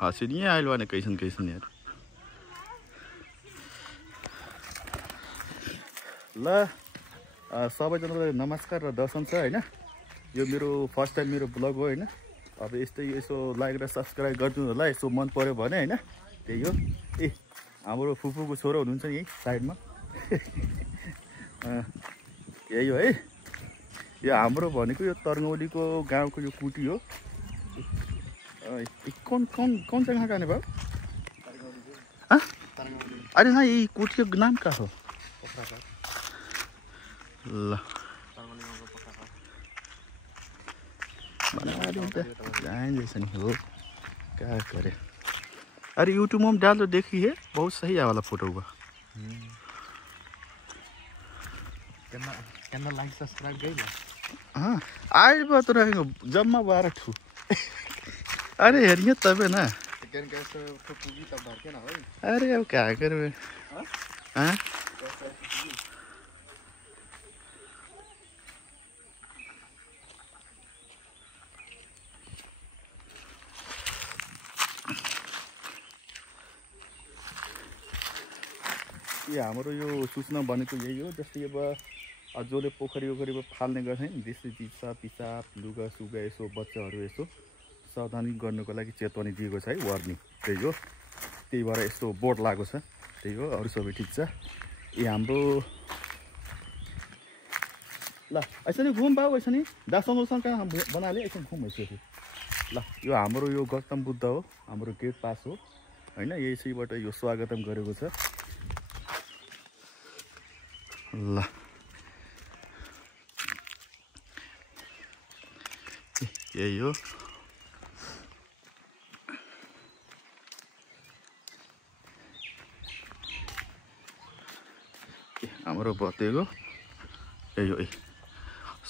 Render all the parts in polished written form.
हाँसिनी आइल भने कैसन यार ल सबैजनालाई नमस्कार र दर्शन छ हैन यो मेरो फर्स्ट टाइम मेरो ब्लग हो हैन अब यस्तै यसो लाइक र सब्स्क्राइब गरिदिनु होला यसो मन पर्यो भने हैन त्यही हो ए हाम्रो फुपूको छोरो हुनुहुन्छ यही साइडमा यही हो है यो हाम्रो भनेको यो तरङौलीको गाउँको यो कुटी हो कौन जगह का है बाबू अरे हाँ ये कुटी का नाम क्या हो ल बना जाए जैसा नहीं हो क्या करे अरे यूट्यूब में डाल तो देखी है बहुत सही है वाला फोटो हुआ लाइक सब्सक्राइब गई हाँ आज बात तो रहेंगे जम्मा 12 ठू अरे हेरिए तबे ना अरे अब क्या करे हाँ ये हाम्रो यो सूचना भनेको यही हो जस्तै अब जसले पोखरीमा फाल्ने गर्छ नि त्यसले दिसा पिसाब लुगा सुगा यसो बच्चाहरू यसो सावधानी गर्नुको लागि चेतवनी दिएको छ है वार्निङ त्यही हो त्यही भएर यस्तो बोर्ड लागेको छ त्यही हो अरू सबै ठिक छ ये हाम्रो ल ऐसा नि घुम बाबु ऐसा नि दासँग कहाँ बना ले ऐसा घुम ऐसे ल यो हाम्रो यो गौतम बुद्ध हो हाम्रो गेट पास हो हैन यसैबाट यो स्वागतम गरेको छ ल यही हो हाम्रो बतेको यही हो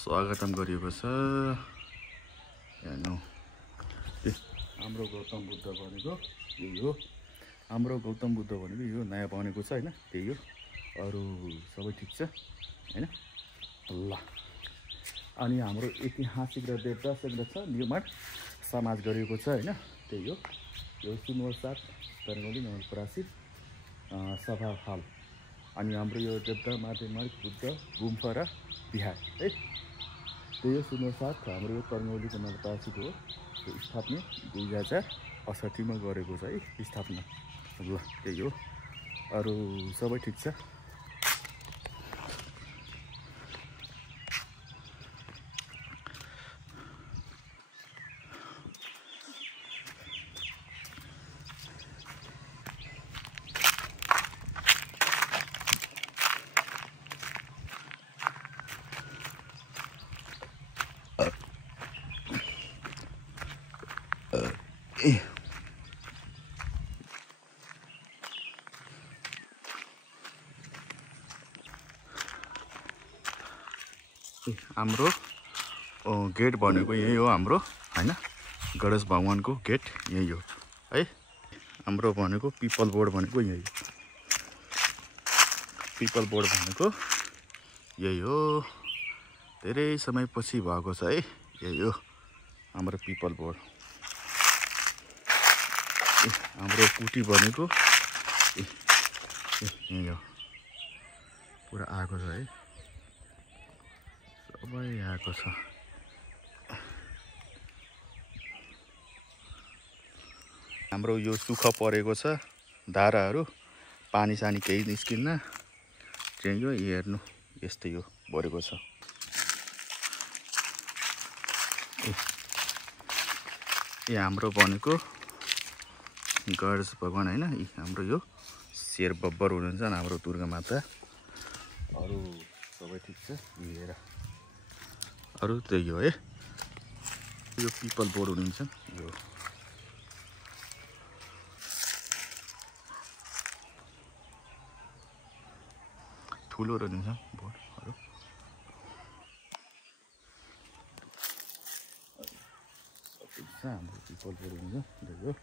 स्वागतम गरिएको छ हेर्नु हाम्रो गौतम बुद्ध भनेको यही हो हाम्रो गौतम बुद्ध भनेको यो नयाँ बनेको छ हैन त्यही हो अरू सबै ठिक छ हैन ल अनि हाम्रो ऐतिहासिक र देवता संरक्षण निर्माण समाज गरिएको छ हैन त्यही हो यो सुनवल 7 तरङौली नवलपरासी सभा हल अनि हाम्रो यो देवता माध्यमिक बुद्ध गुम्फा र बिहार है त्यही हो सुनवल 7 हाम्रो यो तरङौलीको नवलपरासीको हो यो स्थापना 2068 मा गरेको छ है स्थापना ल त्यही हो अरू सबै ठिक छ हाम्रो गेट भनेको यही हो हाम्रो हैन गणेश भगवानको गेट यही हो है हाम्रो भनेको पिपल बोर्ड भनेको यही हो पिपल बोर्ड भनेको यही हो धेरै समयपछि भएको छ है यही हो हाम्रो पिपल बोर्ड हाम्रो कुटी भनेको यही हो पुरा आएको छ है सबै आएको छ हाम्रो यो सुख परेको छ धाराहरू पानी सानी केही निस्किन्न चाहिँ यो हेर्नु यस्तै हो भरेको छ यो हाम्रो भनेको गणेश भगवान हैन हाम्रो यो शेर बब्बर हुनुहुन्छ हाम्रो दुर्गा माता अरू सबै ठिक छ हेर अरू त्यही हो है यो पिपल बोर्ड हुनुहुन्छ यो ठुलो रहन्छ बोर्डहरू हाम्रो पिपल बोर्ड हुन्छ त्यही हो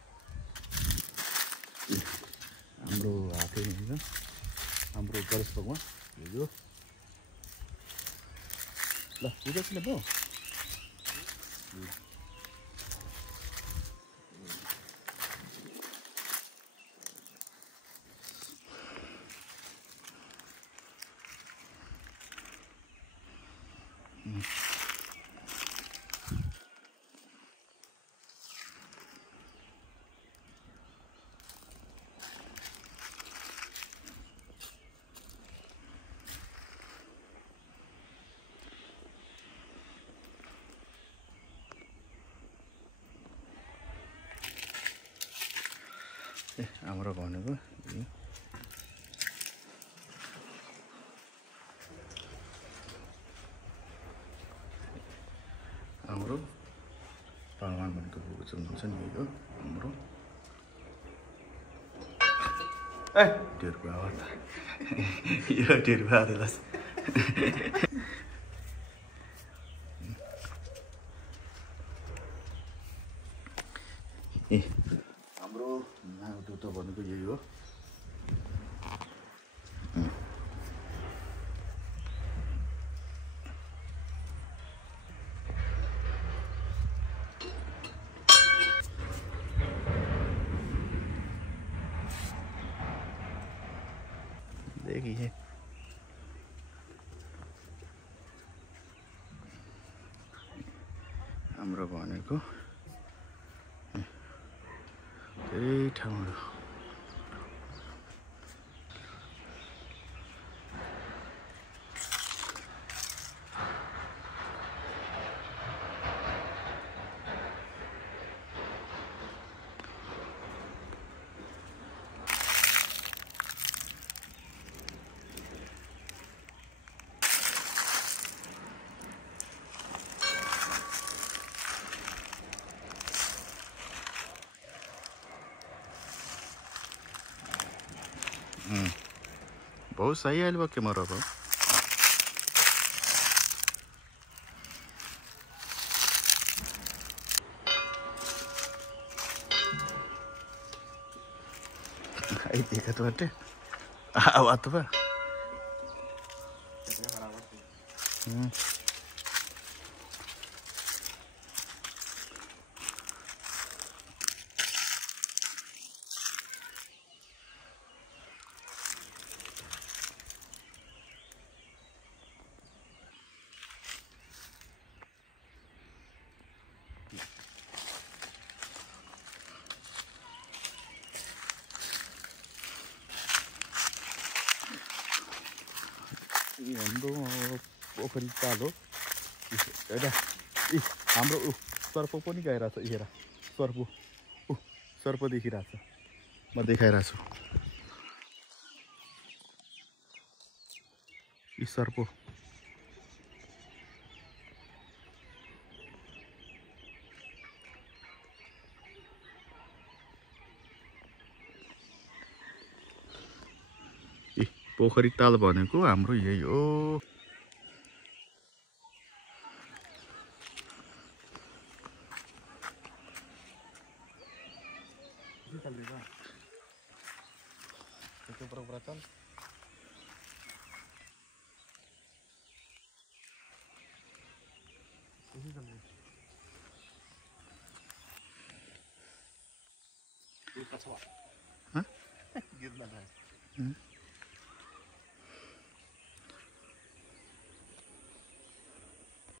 हाम्रो हाते हुन्छ हाम्रो गणेश भगवान यो ल बुझ्छले भयो हाम्रो भनेको हाम्रो पालमान भनेको हुन्छ नि यो हाम्रो ए डेढको आवाज यो डेढको आवाज ए हाम्रो नागदूत भनेको यही हो देखिए हाम्रो भनेको धेरै ठाउँहरू बहुत सही है के मरो को आई देखा तो बटे आवाज तो बा हाम्रो पोखरी ताल हो हेर हाम्रो सर्प पनि गइरहेछ हेर सर्प देखिरहेछ म देखाइरहेको छु यी सर्प पोखरी ताल भनेको हाम्रो यही हो हाँ?